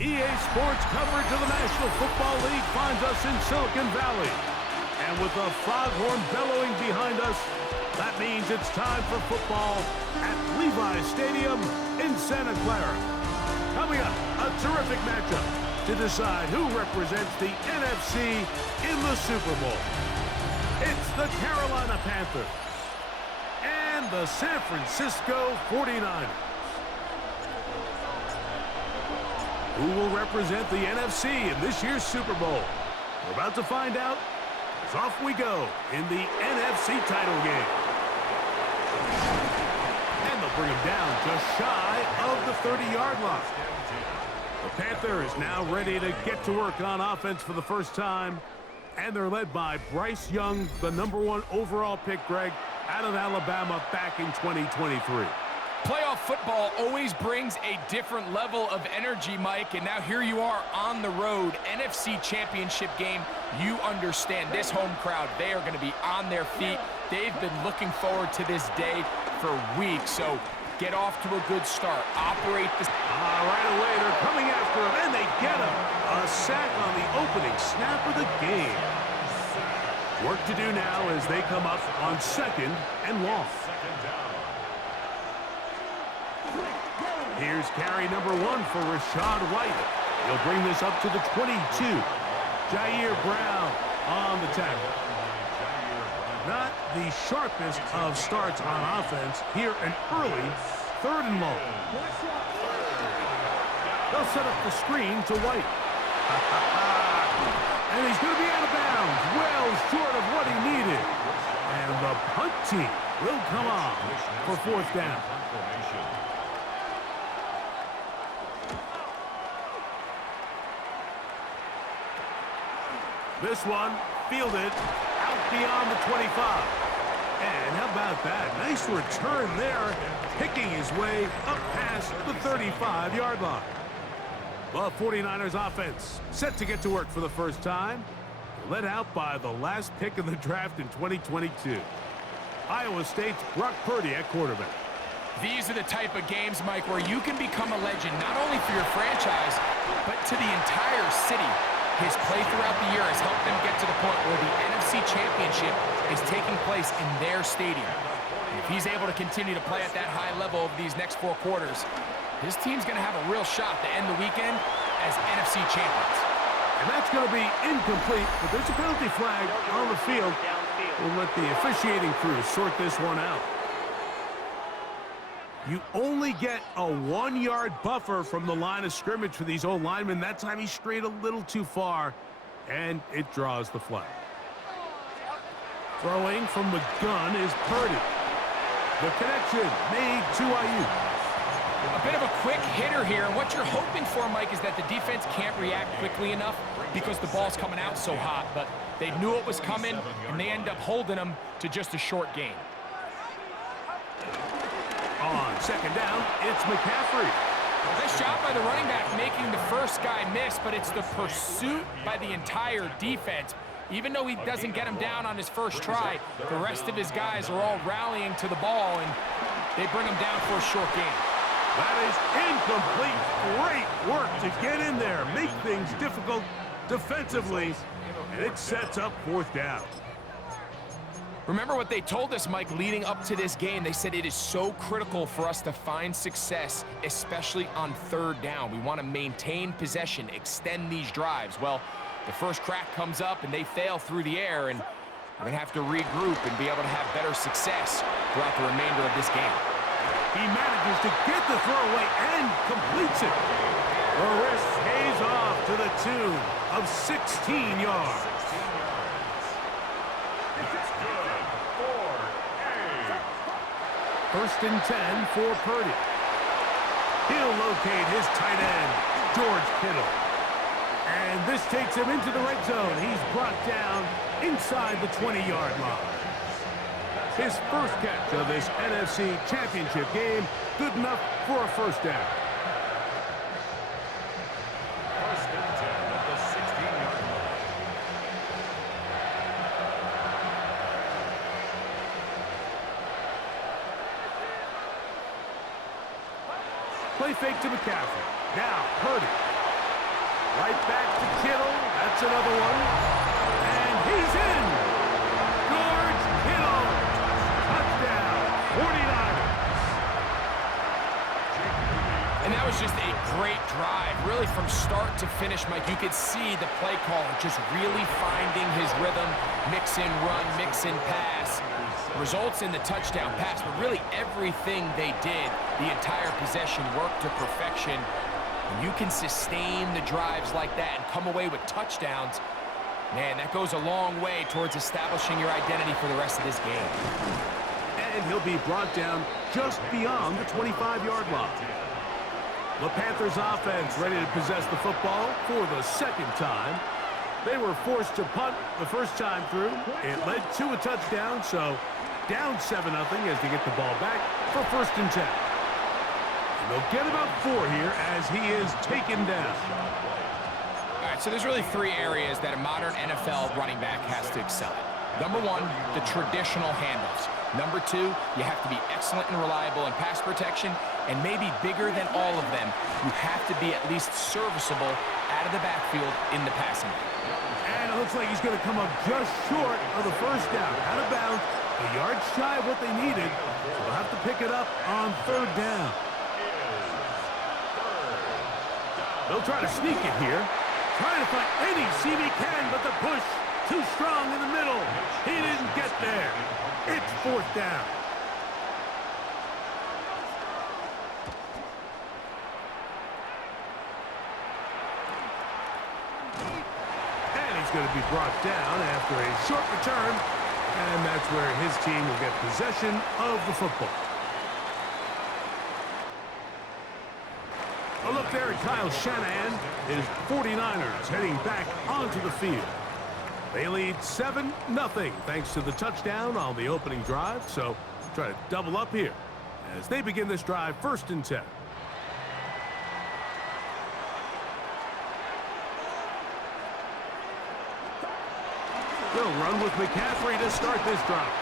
EA Sports coverage of the National Football League finds us in Silicon Valley. And with the foghorn bellowing behind us, that means it's time for football at Levi's Stadium in Santa Clara. Coming up, a terrific matchup to decide who represents the NFC in the Super Bowl. It's the Carolina Panthers and the San Francisco 49ers. Who will represent the NFC in this year's Super Bowl? We're about to find out. As off we go in the NFC title game. And they'll bring him down just shy of the 30-yard line. The Panthers now ready to get to work on offense for the first time. And they're led by Bryce Young, the #1 overall pick, Greg, out of Alabama back in 2023. Playoff football always brings a different level of energy, Mike, and now here you are on the road, NFC Championship game. You understand this home crowd, they are going to be on their feet. They've been looking forward to this day for weeks, so get off to a good start. Operate this. Right away, they're coming after him, and they get him. A sack on the opening snap of the game. Work to do now as they come up on 2nd and long. Here's carry #1 for Rashad White. He'll bring this up to the 22. Jair Brown on the tackle. Not the sharpest of starts on offense. Here an early 3rd and long. They'll set up the screen to White. And he's going to be out of bounds. Well short of what he needed. And the punt team will come on for 4th down. This one fielded out beyond the 25. And how about that? Nice return there, picking his way up past the 35-yard line. The 49ers offense set to get to work for the first time. Led out by the last pick of the draft in 2022. Iowa State's Brock Purdy at quarterback. These are the type of games, Mike, where you can become a legend, not only for your franchise, but to the entire city. His play throughout the year has helped them get to the point where the NFC Championship is taking place in their stadium. And if he's able to continue to play at that high level over these next 4 quarters, his team's going to have a real shot to end the weekend as NFC champions. And that's going to be incomplete, but there's a penalty flag on the field. We'll let the officiating crew sort this one out. You only get a 1-yard buffer from the line of scrimmage for these old linemen. That time he strayed a little too far, and it draws the flag. Throwing from the gun is Purdy. The connection made to Ayuk. A bit of a quick hitter here, and what you're hoping for, Mike, is that the defense can't react quickly enough because the ball's coming out so hot, but they knew it was coming, and they end up holding them to just a short gain. On 2nd down, it's McCaffrey. Nice job by the running back making the first guy miss, but it's the pursuit by the entire defense. Even though he doesn't get him down on his first try, the rest of his guys are all rallying to the ball, and they bring him down for a short gain. That is incomplete. Great work to get in there, make things difficult defensively, and it sets up 4th down. Remember what they told us, Mike, leading up to this game. They said it is so critical for us to find success, especially on 3rd down. We want to maintain possession, extend these drives. Well, the first crack comes up, and they fail through the air, and we're going to have to regroup and be able to have better success throughout the remainder of this game. He manages to get the throw away and completes it. The wrist pays off to the tune of 16 yards. First and 10 for Purdy. He'll locate his tight end, George Kittle. And this takes him into the red zone. He's brought down inside the 20-yard line. His first catch of this NFC Championship game, good enough for a first down. First and 10 at the 16-yard line. Play fake to McCaffrey. Now, Purdy. Right back to Kittle. That's another one. And he's in. George Kittle. Touchdown. 49ers. And that was just a great drive, really from start to finish, Mike. You could see the play caller just really finding his rhythm, mix in run, mix in pass. Results in the touchdown pass, but really everything they did, the entire possession worked to perfection. When you can sustain the drives like that and come away with touchdowns, man, that goes a long way towards establishing your identity for the rest of this game. And he'll be brought down just beyond the 25-yard line. The Panthers offense ready to possess the football for the second time. They were forced to punt the first time through. It led to a touchdown, so down 7-0 as they get the ball back for first and 10. And they'll get about 4 here as he is taken down. All right, so there's really 3 areas that a modern NFL running back has to excel at. Number 1, the traditional handoffs. Number 2, you have to be excellent and reliable in pass protection, and maybe bigger than all of them, you have to be at least serviceable out of the backfield in the passing game. And it looks like he's going to come up just short of the first down. Out of bounds, a yard shy of what they needed. So they'll have to pick it up on third down. They'll try to sneak it here. Trying to find any seam he can, but the push too strong in the middle. He didn't get there. It's fourth down. And he's going to be brought down after a short return. And that's where his team will get possession of the football. A look there at Kyle Shanahan. His 49ers heading back onto the field. They lead 7-0 thanks to the touchdown on the opening drive. So try to double up here as they begin this drive first and 10. They'll run with McCaffrey to start this drive.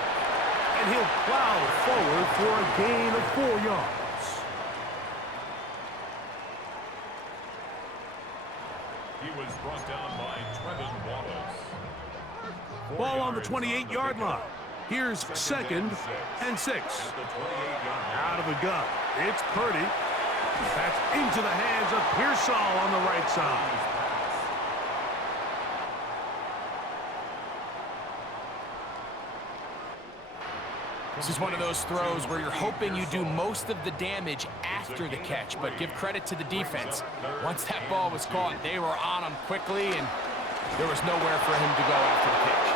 And he'll plow forward for a gain of 4 yards. He was brought down by Trevin Wallace. Ball on the 28-yard line. Here's second and 6. Out of the gun. It's Purdy. That's into the hands of Pearsall on the right side. This is one of those throws where you're hoping you do most of the damage after the catch, but give credit to the defense. Once that ball was caught, they were on him quickly, and there was nowhere for him to go after the catch.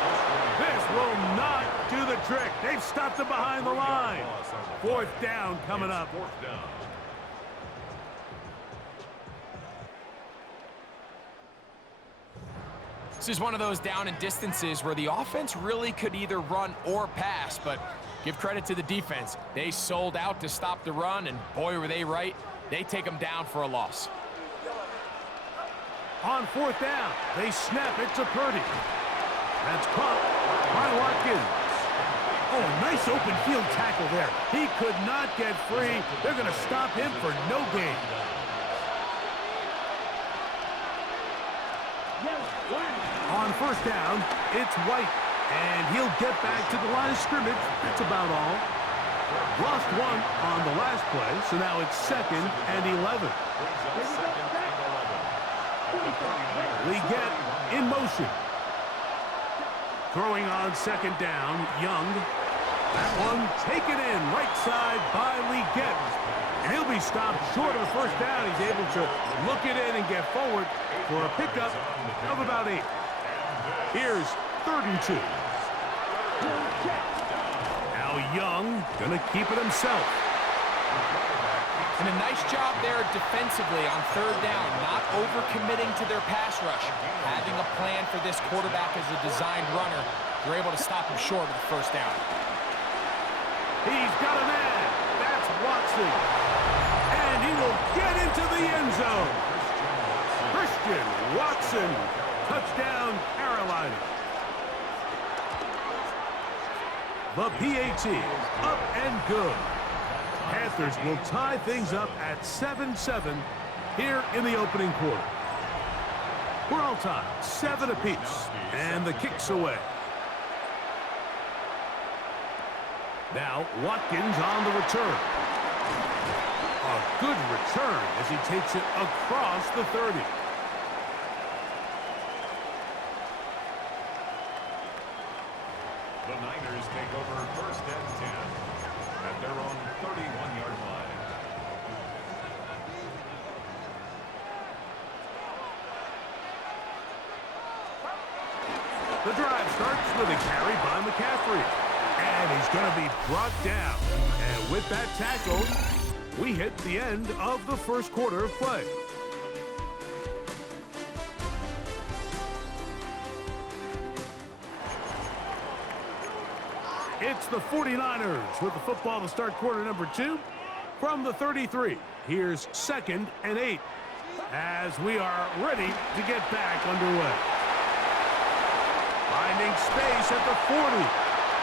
This will not do the trick. They've stopped him behind the line. Fourth down coming up. This is one of those down and distances where the offense really could either run or pass, but give credit to the defense. They sold out to stop the run, and boy, were they right. They take them down for a loss. On fourth down, they snap it to Purdy. That's caught by Watkins. Oh, a nice open field tackle there. He could not get free. They're going to stop him for no gain. On first down, it's White. And he'll get back to the line of scrimmage. That's about all. Lost one on the last play, so now it's second and 11. Leggett in motion. Throwing on second down, Young. That one taken in right side by Leggett. And he'll be stopped short of the first down. He's able to look it in and get forward for a pickup of about 8. Here's third and 2. Now Young gonna keep it himself. And a nice job there defensively on third down, not overcommitting to their pass rush. Having a plan for this quarterback as a designed runner, they're able to stop him short of the first down. He's got a man. That's Watson. And he will get into the end zone. Christian Watson. Touchdown, Carolina. The PAT, up and good. Panthers will tie things up at 7-7 here in the opening quarter. We're all tied, 7 apiece, and the kick's away. Now, Watkins on the return. A good return as he takes it across the 30. The Niners take over first and 10 at their own 31-yard line. The drive starts with a carry by McCaffrey. And he's going to be brought down. And with that tackle, we hit the end of the first quarter of play. It's the 49ers with the football to start quarter number 2 from the 33. Here's 2nd and 8 as we are ready to get back underway. Finding space at the 40.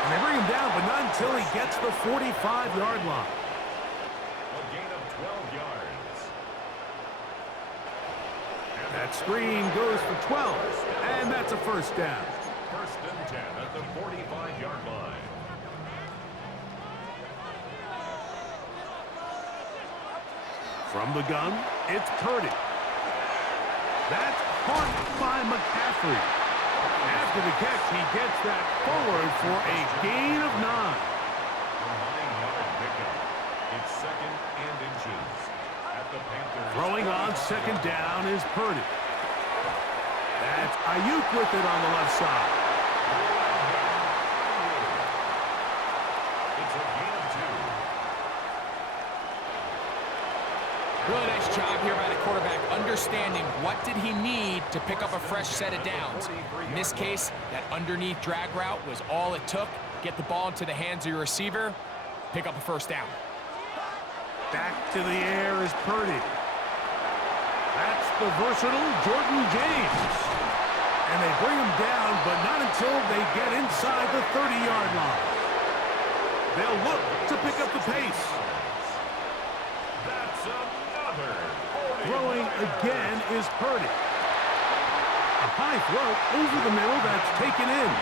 And they bring him down, but not until he gets the 45-yard line. A gain of 12 yards. That screen goes for 12, and that's a first down. First and 10 at the 45-yard line. From the gun, it's Purdy. That's caught by McCaffrey. After the catch, he gets that forward for a gain of 9. A 9-yard pickup. It's 2nd and inches at the Panthers. Throwing on 2nd down is Purdy. That's Ayuk with it on the left side. It's a gain of 2. Really nice job here by the quarterback, understanding what did he need to pick up a fresh set of downs. In this case, that underneath drag route was all it took. Get the ball into the hands of your receiver, pick up a first down. Back to the air is Purdy. That's the versatile Jordan James. And they bring him down, but not until they get inside the 30-yard line. They'll look to pick up the pace. That's another. Throwing again is Purdy. A high throw over the middle that's taken in.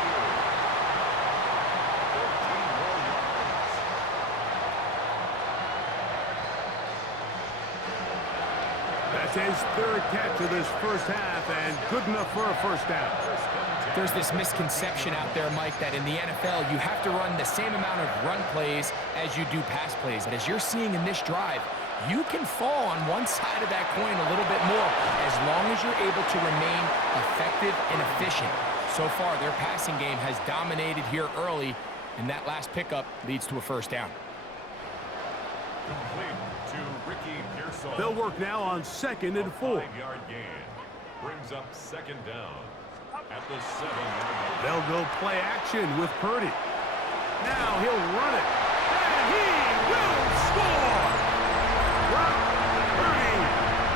That's his 3rd catch of this first half, and good enough for a first down. There's this misconception out there, Mike, that in the NFL, you have to run the same amount of run plays as you do pass plays. And as you're seeing in this drive, you can fall on one side of that coin a little bit more as long as you're able to remain effective and efficient. So far, their passing game has dominated here early, and that last pickup leads to a first down. Complete to Ricky Pearsall. They'll work now on 2nd and 4. 5-yard gain. Brings up 2nd down at the 7-yard line. They'll go play action with Purdy. Now he'll run it. And he will score! Brock Purdy.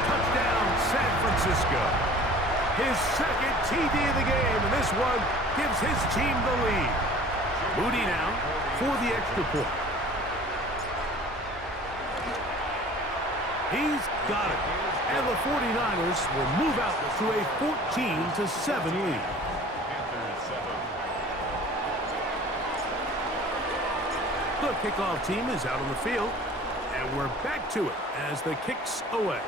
Touchdown, San Francisco. His 2nd TD of the game, and this one gives his team the lead. Moody now for the extra point. He's got it. And the 49ers will move out to a 14-7 lead. Panthers 7. The kickoff team is out on the field, and we're back to it as the kick's away.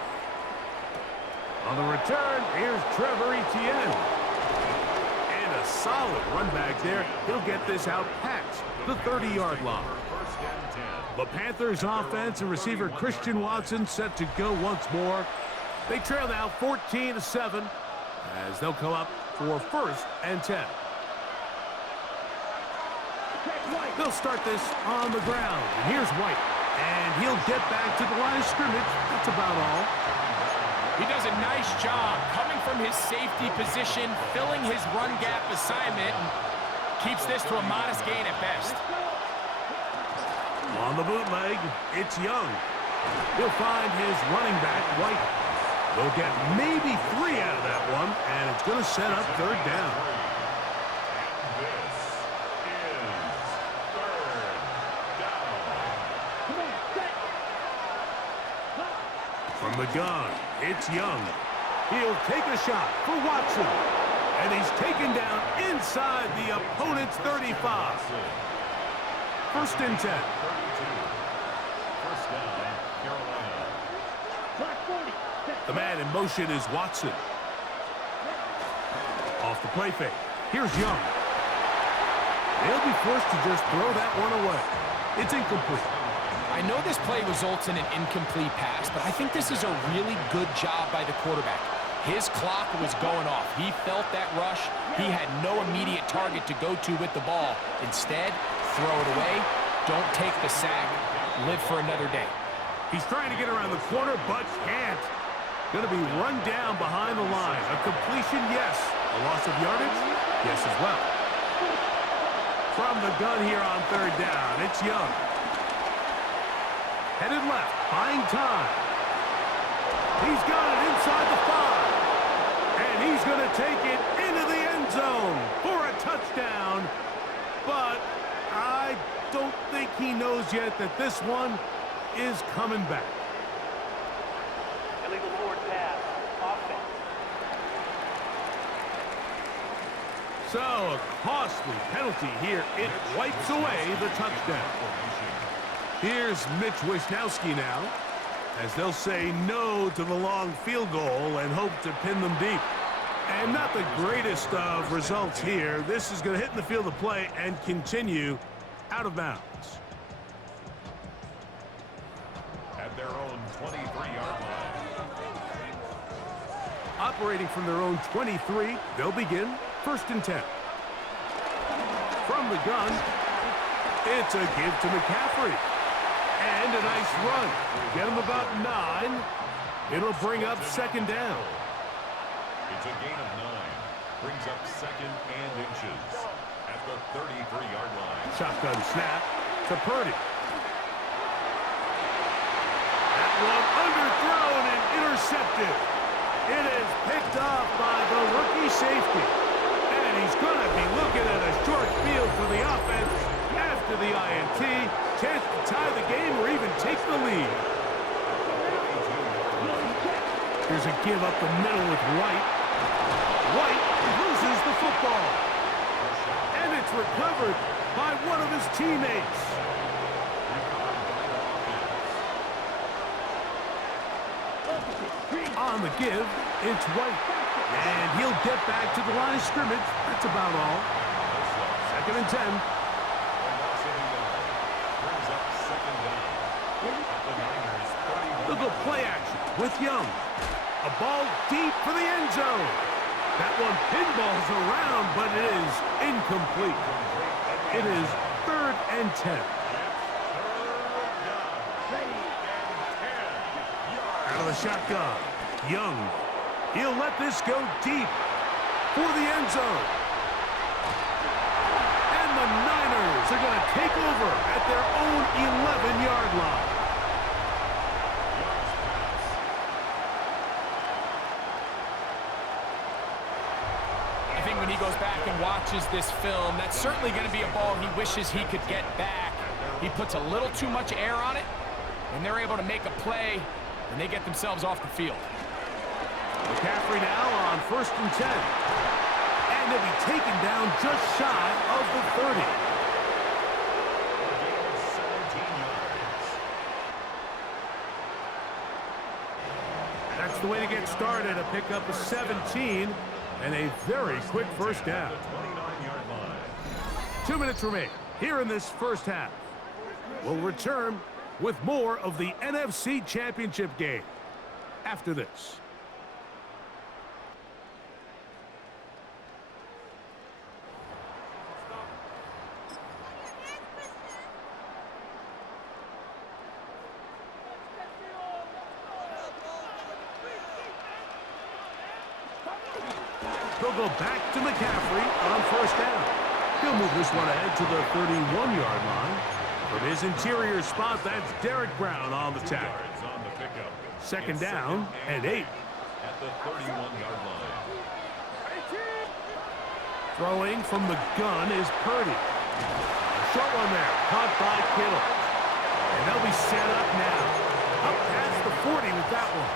On the return, here's Trevor Etienne. And a solid run back there. He'll get this out past the 30-yard line. First and 10. The Panthers offense and receiver Christian Watson set to go once more. They trail now 14-7 as they'll come up for 1st and 10. They'll start this on the ground. And here's White. And he'll get back to the line of scrimmage. That's about all. He does a nice job coming from his safety position, filling his run gap assignment, and keeps this to a modest gain at best. On the bootleg, it's Young. He'll find his running back, White. They'll get maybe 3 out of that one, and it's going to set up third down. From the gun, it's Young. He'll take a shot for Watson. And he's taken down inside the opponent's 35. First and 10. First down, Carolina. The man in motion is Watson. Off the play fake. Here's Young. They'll be forced to just throw that one away. It's incomplete. I know this play results in an incomplete pass, but I think this is a really good job by the quarterback. His clock was going off. He felt that rush. He had no immediate target to go to with the ball. Instead, throw it away. Don't take the sack. Live for another day. He's trying to get around the corner, but can't. Going to be run down behind the line. A completion, yes. A loss of yardage, yes as well. From the gun here on third down, it's Young. Headed left, buying time. He's got it inside the 5. And he's going to take it into the end zone for a touchdown. But I don't think he knows yet that this one is coming back. Illegal forward pass. Offense. So, a costly penalty here. It wipes away the touchdown. Here's Mitch Wisnowski now, as they'll say no to the long field goal and hope to pin them deep. And not the greatest of results here. This is going to hit in the field of play and continue out of bounds. At their own 23-yard line. Operating from their own 23, they'll begin first and 10. From the gun, it's a give to McCaffrey. And a nice run. Get him about 9. It'll bring up second down. It's a gain of 9. Brings up second and inches at the 33-yard line. Shotgun snap to Purdy. That one underthrown and intercepted. It is picked off by the rookie safety. And he's going to be looking at a short field for the offense after the INT. Chance to tie the game or even take the lead. Here's a give up the middle with White. White loses the football. And it's recovered by one of his teammates. On the give, it's White. And he'll get back to the line of scrimmage. That's about all. Second and 10. Look at play action with Young. A ball deep for the end zone. That one pinballs around, but it is incomplete. It is third and 10. Out of the shotgun, Young. He'll let this go deep for the end zone. And the Niners are going to take over at their own 11-yard line. When he goes back and watches this film, that's certainly going to be a ball he wishes he could get back. He puts a little too much air on it, and they're able to make a play, and they get themselves off the field. McCaffrey now on first and 10. And he'll be taken down just shy of the 30. That's the way to get started, a pickup of 17. And a very quick first down. 2 minutes remain here in this first half. We'll return with more of the NFC Championship game after this. They'll go back to McCaffrey on first down. He'll move this one ahead to the 31-yard line. From his interior spot, that's Derek Brown on the tackle. Second down and 8. At the 31-yard line. Throwing from the gun is Purdy. A short one there, caught by Kittle. And they'll be set up now. Up past the 40 with that one.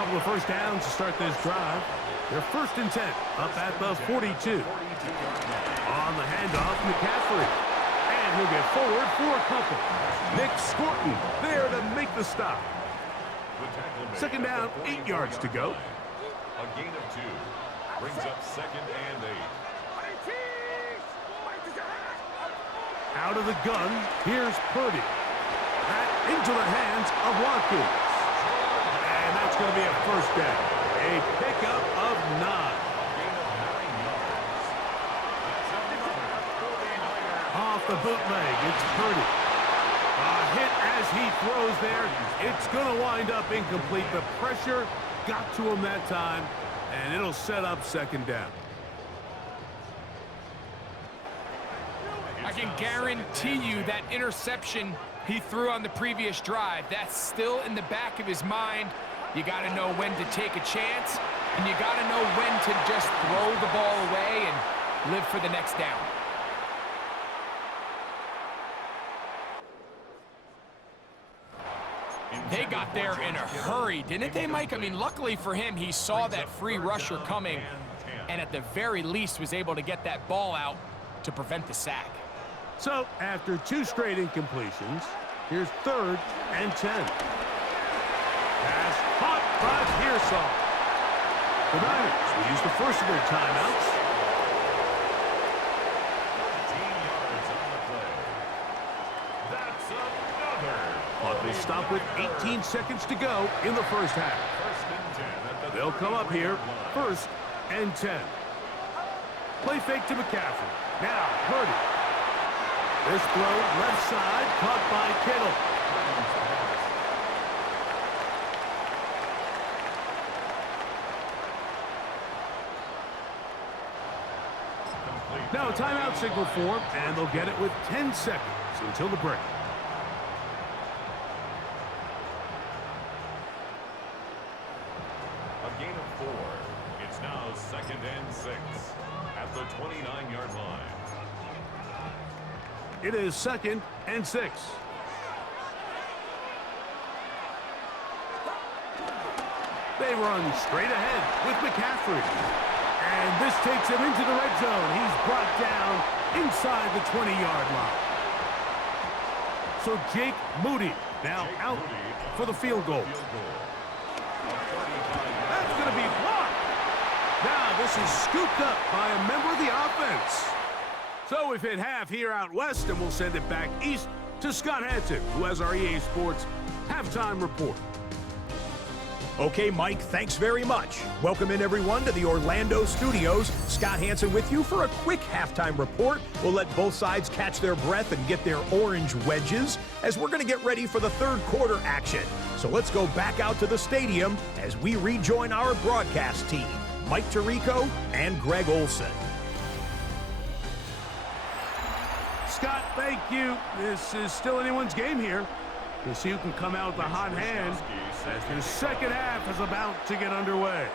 Couple of first downs to start this drive. They're first and 10, up at the 42. On the handoff, McCaffrey. And he'll get forward for a couple. Nick Scorton there to make the stop. Second down, 8 yards to go. A gain of 2. Brings up second and 8. Out of the gun, here's Purdy. That into the hands of Watkins. And that's going to be a first down. A pickup of 9. Off the bootleg, it's Purdy. A hit as he throws there. It's going to wind up incomplete. The pressure got to him that time, and it'll set up second down. I can guarantee you that interception he threw on the previous drive, that's still in the back of his mind. You got to know when to take a chance, and you got to know when to just throw the ball away and live for the next down. They got there in a hurry, didn't they, Mike? I mean, luckily for him, he saw that free rusher coming, and at the very least was able to get that ball out to prevent the sack. So, after 2 straight incompletions, here's third and 10. Pass caught by Pearsall. The Niners will use the first of their timeouts. 15 yards on the play. That's another. Clock will stop with 18 seconds to go in the first half. First and 10 at the They'll come up here, first and 10. Play fake to McCaffrey. Now, Purdy. This throw, left side, caught by Kittle. Now a timeout signal form, and they'll get it with 10 seconds until the break. A gain of 4. It's now second and 6 at the 29-yard line. It is second and 6. They run straight ahead with McCaffrey. And this takes him into the red zone. He's brought down inside the 20-yard line. So Jake Moody now out for the field goal. That's going to be blocked. Now this is scooped up by a member of the offense. So we've hit half here out west, and we'll send it back east to Scott Hansen, who has our EA Sports halftime report. Okay, Mike, thanks very much. Welcome in, everyone, to the Orlando studios. Scott Hansen with you for a quick halftime report. We'll let both sides catch their breath and get their orange wedges as we're going to get ready for the third quarter action. So let's go back out to the stadium as we rejoin our broadcast team, Mike Tirico and Greg Olson. Scott, thank you. This is still anyone's game here. We'll see who can come out with a hot hand as the second half is about to get underway.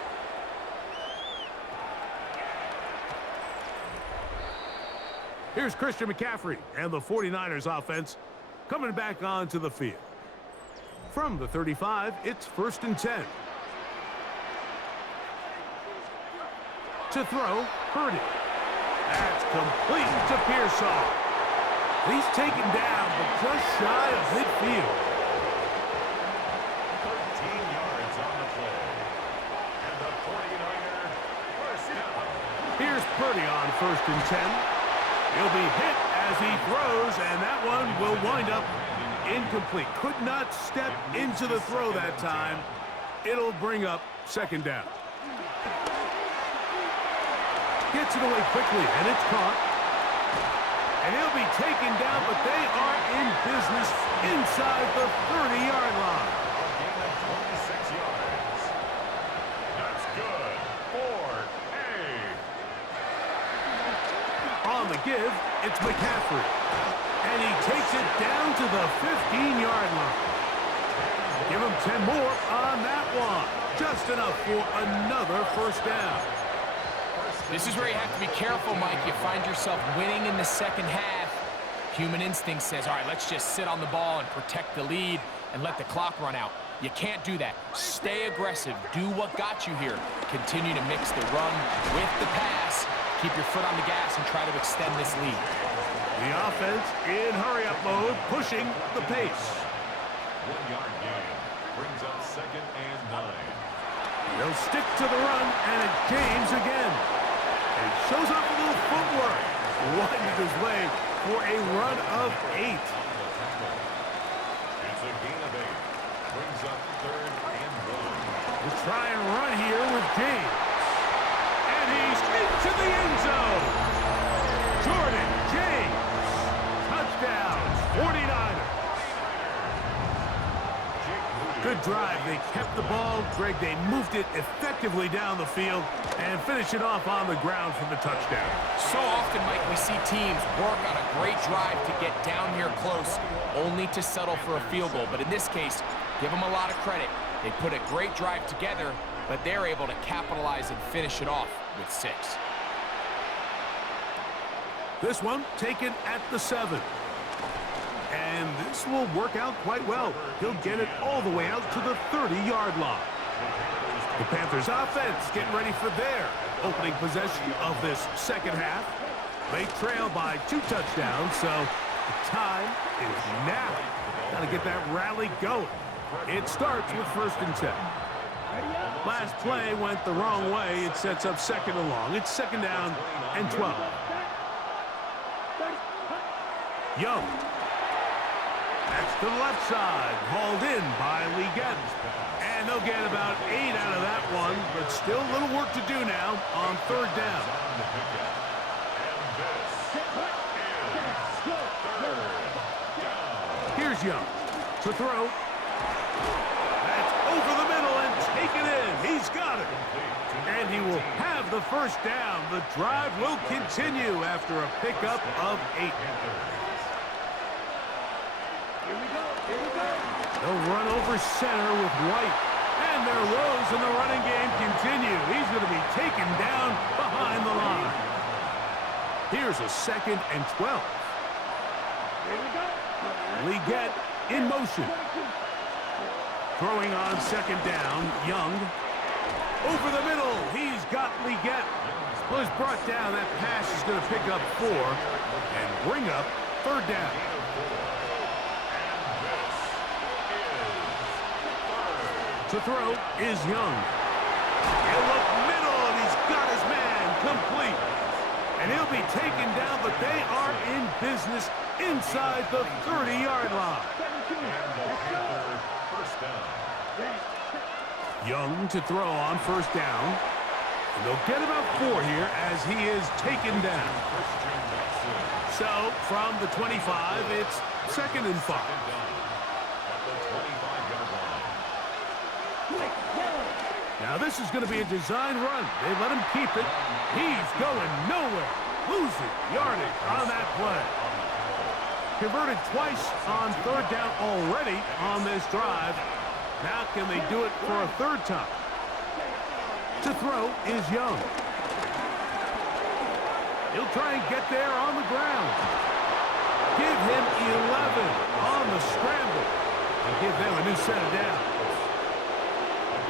Here's Christian McCaffrey and the 49ers offense coming back onto the field. From the 35, it's first and 10. To throw, Purdy. That's complete to Pearsall. He's taken down, but just shy of midfield. 13 yards on the play. And the 49er first down. Here's Purdy on first and 10. He'll be hit as he throws, and that one will wind up incomplete. Could not step into the throw that time. It'll bring up second down. Gets it away quickly, and it's caught. And he'll be taken down, but they are in business inside the 30-yard line. A gain of 26 yards. That's good for a On the give, it's McCaffrey. And he takes it down to the 15-yard line. Give him 10 more on that one. Just enough for another first down. This is where you have to be careful, Mike. You find yourself winning in the second half. Human instinct says, all right, let's just sit on the ball and protect the lead and let the clock run out. You can't do that. Stay aggressive. Do what got you here. Continue to mix the run with the pass. Keep your foot on the gas and try to extend this lead. The offense in hurry-up mode, pushing the pace. 1-yard gain brings up 2nd and 9. They'll stick to the run, and it's James again. And shows off a little footwork. Winding his way for a run of 8. It's a gain of 8. Brings up 3rd and 1. We'll try and run here with James. And he's into the end zone. Jordan James. Touchdown, 49ers. Good drive. They kept the ball. Greg, they moved it effectively down the field and finish it off on the ground for the touchdown. So often, Mike, we see teams work on a great drive to get down here close, only to settle for a field goal. But in this case, give them a lot of credit. They put a great drive together, but they're able to capitalize and finish it off with 6. This one taken at the 7. And this will work out quite well. He'll get it all the way out to the 30-yard line. The Panthers offense getting ready for their opening possession of this second half. They trail by 2 touchdowns, so the time is now. Got to get that rally going. It starts with 1st and 10. Last play went the wrong way. It sets up 2nd and long. It's 2nd down and 12. Young. That's to the left side, hauled in by Leggett. And they'll get about 8 out of that one, but still a little work to do now on 3rd down. Here's Young to throw. That's over the middle and taken in. He's got it. And he will have the first down. The drive will continue after a pickup of 8. They'll run over center with White. And their woes in the running game continue. He's going to be taken down behind the line. Here's a 2nd and 12. Leggett in motion. Throwing on 2nd down, Young. Over the middle, he's got Leggett. Well, he's brought down. That pass is going to pick up 4 and bring up 3rd down. To throw is Young. He'll look middle, and he's got his man complete. And he'll be taken down, but they are in business inside the 30-yard line. Young to throw on 1st down. And they'll get about 4 here as he is taken down. So from the 25, it's 2nd and 5. Now this is going to be a design run. They let him keep it. He's going nowhere. Losing yardage on that play. Converted twice on 3rd down already on this drive. Now can they do it for a 3rd time? To throw is Young. He'll try and get there on the ground. Give him 11 on the scramble. And give them a new set of downs.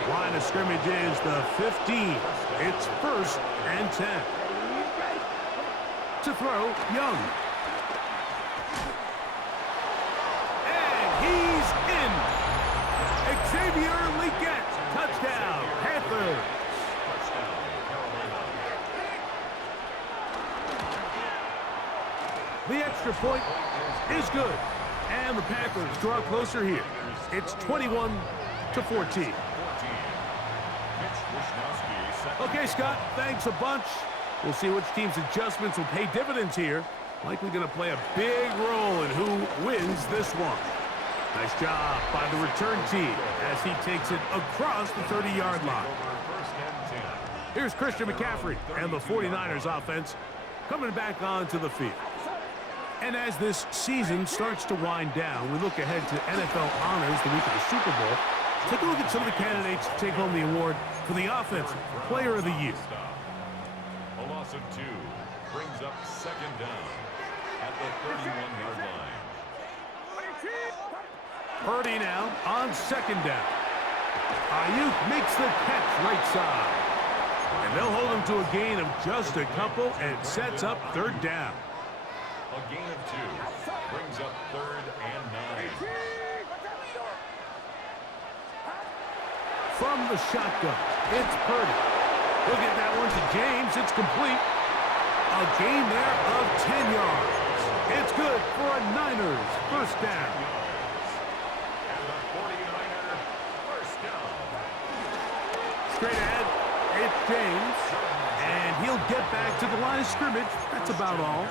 Line of scrimmage is the 15. It's 1st and 10. To throw, Young. And he's in. Xavier Leggett. Touchdown, Panthers. The extra point is good. And the Panthers draw closer here. It's 21-14. Okay, Scott, thanks a bunch. We'll see which team's adjustments will pay dividends here. Likely going to play a big role in who wins this one. Nice job by the return team as he takes it across the 30-yard line. Here's Christian McCaffrey and the 49ers offense coming back onto the field. And as this season starts to wind down, we look ahead to NFL honors the week of the Super Bowl. Take a look at some of the candidates to take home the award for the Offensive Player of the Year. A loss of 2 brings up second down at the 31-yard line. Purdy now on second down. Ayuk makes the catch right side. And they'll hold him to a gain of just a couple and sets up third down. A gain of 2 brings up third and 9. From the shotgun, it's Purdy. Look at that one to James. It's complete. A gain there of 10 yards. It's good for a Niners first down. And the 49er first down. Straight ahead, it's James. And he'll get back to the line of scrimmage. That's about all.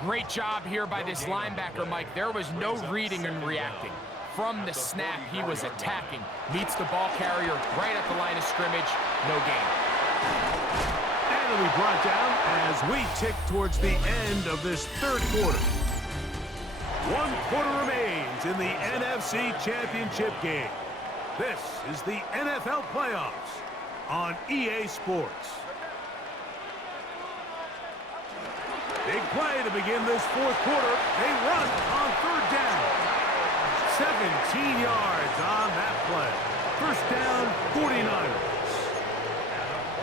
Great job here by this linebacker, Mike. There was no reading and reacting. From the snap, he was attacking. Meets the ball carrier right at the line of scrimmage. No gain. And it'll be brought down as we tick towards the end of this third quarter. 1 quarter remains in the NFC Championship game. This is the NFL playoffs on EA Sports. Big play to begin this fourth quarter. They run on third down. 17 yards on that play. First down, 49ers.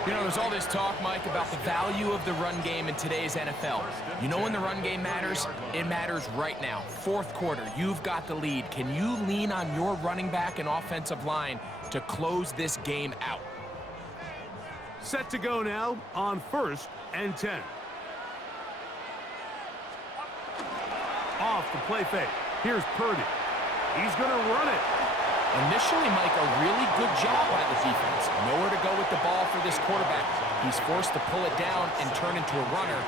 You know, there's all this talk, Mike, about the value of the run game in today's NFL. You know when the run game matters? It matters right now. Fourth quarter, you've got the lead. Can you lean on your running back and offensive line to close this game out? Set to go now on 1st and 10. Off the play fake. Here's Purdy. He's going to run it. Initially, Mike, a really good job by the defense. Nowhere to go with the ball for this quarterback. He's forced to pull it down and turn into a runner.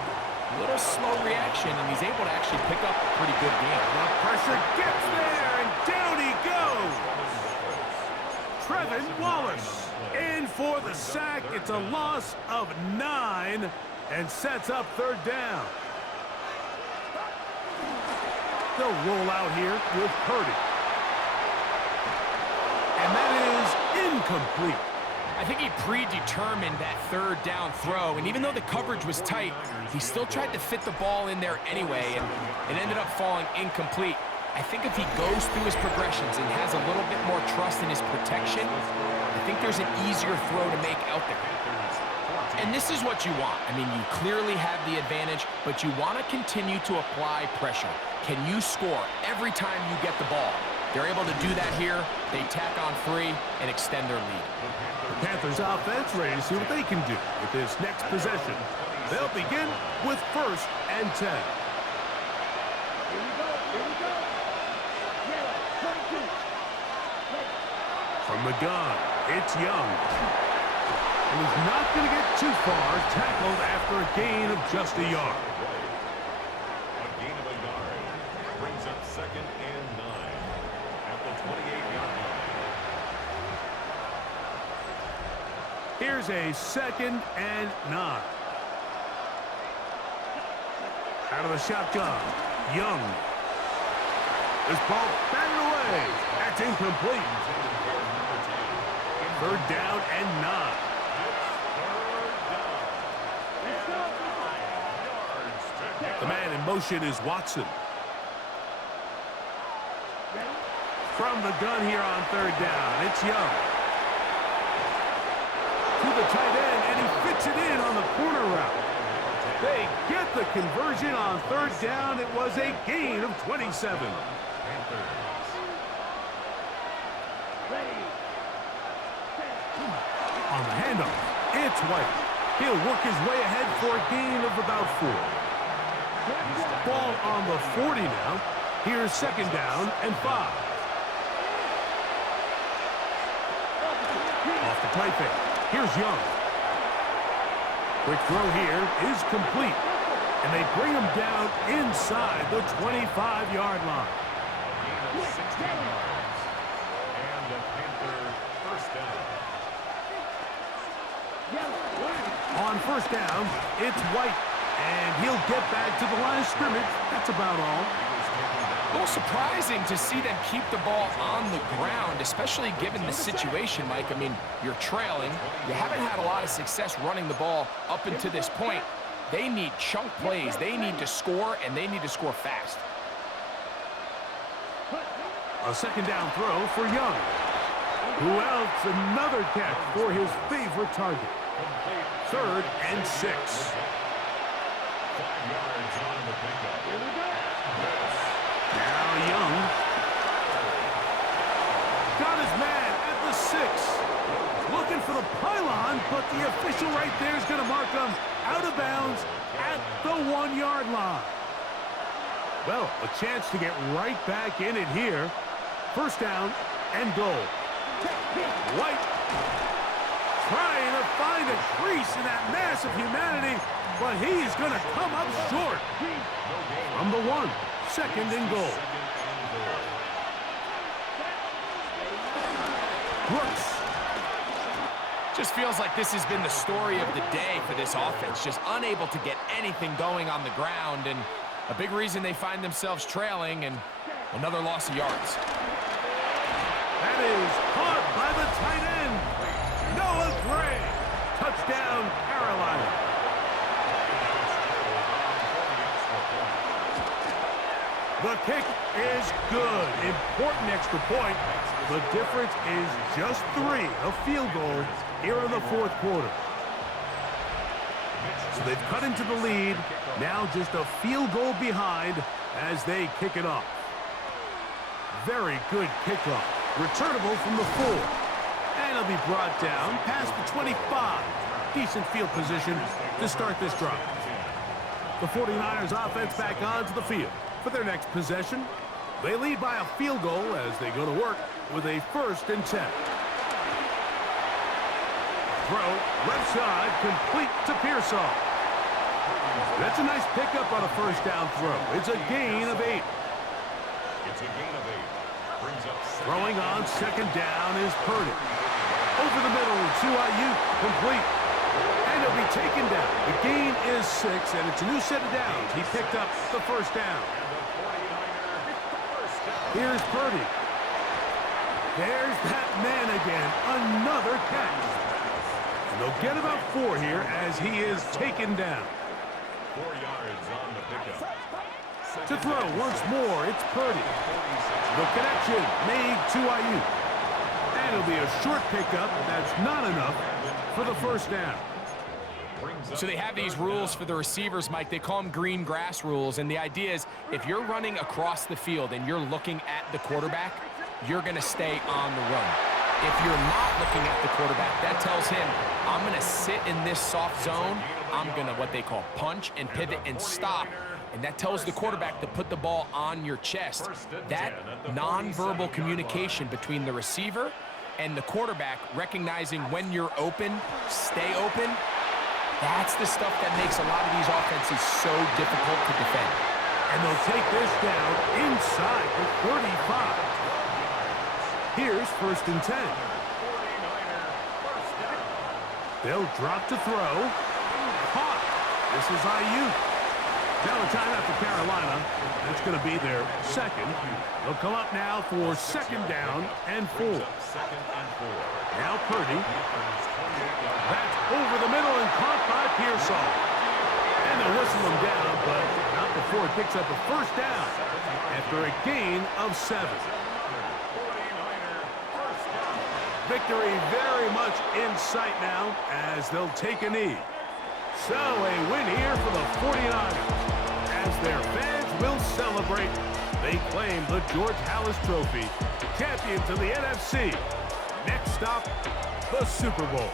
A little slow reaction, and he's able to actually pick up a pretty good game. The pressure gets there, and down he goes. Trevin Wallace in for the sack. It's a loss of 9 and sets up third down. They'll roll out here with Purdy. And that is incomplete. I think he predetermined that third down throw, and even though the coverage was tight, he still tried to fit the ball in there anyway, and it ended up falling incomplete. I think if he goes through his progressions and has a little bit more trust in his protection, I think there's an easier throw to make out there. And this is what you want. I mean, you clearly have the advantage, but you want to continue to apply pressure. Can you score every time you get the ball? They're able to do that here. They tack on 3 and extend their lead. The Panthers offense ready to see what they can do with this next possession. They'll begin with 1st and 10. From the gun, it's Young. And he's not going to get too far, tackled after a gain of just a yard. A gain of a yard brings up second and 9 at the 28-yard line. Here's a 2nd and 9. Out of the shotgun, Young. This ball batted away. That's incomplete. Third down and 9. The man in motion is Watson. From the gun here on third down, it's Young. To the tight end, and he fits it in on the corner route. They get the conversion on third down. It was a gain of 27. On the handoff, it's White. He'll work his way ahead for a gain of about 4. Ball on the 40 now. Here's 2nd down and 5. Off the play fake. Here's Young. Quick throw here is complete. And they bring him down inside the 25-yard line. Gain of 16 yards. And the Panther first down. On first down, it's White. And he'll get back to the line of scrimmage. That's about all. A little surprising to see them keep the ball on the ground, especially given the situation, Mike. I mean, you're trailing. You haven't had a lot of success running the ball up until this point. They need chunk plays. They need to score, and they need to score fast. A second down throw for Young. Who else? Another catch for his favorite target. 3rd and 6. 5 yards on the pickup. Now Young. Got his man at the 6. Looking for the pylon, but the official right there is going to mark him out of bounds at the 1-yard line. Well, a chance to get right back in it here. 1st down and goal. White trying to find a crease in that mass of humanity, but he's going to come up short. From the 1, 2nd and goal. Brooks. Just feels like this has been the story of the day for this offense. Just unable to get anything going on the ground, and a big reason they find themselves trailing, and another loss of yards. That is caught by the tight end, Noah Gray. Touchdown, Carolina. The kick is good. Important extra point. The difference is just 3, a field goal here in the 4th quarter. So they've cut into the lead. Now just a field goal behind as they kick it off. Very good kickoff. Returnable from the 4. And it'll be brought down past the 25. Decent field position to start this drive. The 49ers offense back onto the field for their next possession. They lead by a field goal as they go to work with a 1st and 10. Throw, left side, complete to Pearsall. That's a nice pickup on a 1st down throw. It's a gain of 8. It's a gain of 8. Brings up Throwing on 2nd down is Purdy. Over the middle to Ayuk, complete. And he'll be taken down. The gain is 6, and it's a new set of downs. He picked up the 1st down. Here's Purdy. There's that man again. Another catch. And they'll get about 4 here as he is taken down. 4 yards on the pickup. To throw once more, it's Purdy. The connection made to Ayuk. And it'll be a short pickup. That's not enough for the 1st down. So they have these rules for the receivers, Mike. They call them green grass rules, and the idea is if you're running across the field and you're looking at the quarterback, you're going to stay on the run. If you're not looking at the quarterback, that tells him, I'm going to sit in this soft zone. I'm going to what they call punch and pivot and stop. And that tells the quarterback to put the ball on your chest. That nonverbal communication between the receiver and the quarterback, recognizing when you're open, stay open, that's the stuff that makes a lot of these offenses so difficult to defend. And they'll take this down inside the 35. Here's 1st and 10. They'll drop to throw. Caught. This is Ayuk. Now a timeout for Carolina. That's going to be their 2nd. They'll come up now for 2nd down and 4. Now Purdy. That's over the middle and caught by Pearsall. And they'll whistle him down, but not before it picks up a 1st down after a gain of 7. Victory very much in sight now as they'll take a knee. So a win here for the 49ers. As their fans will celebrate, they claim the George Halas Trophy, champions of the NFC. Next stop, the Super Bowl.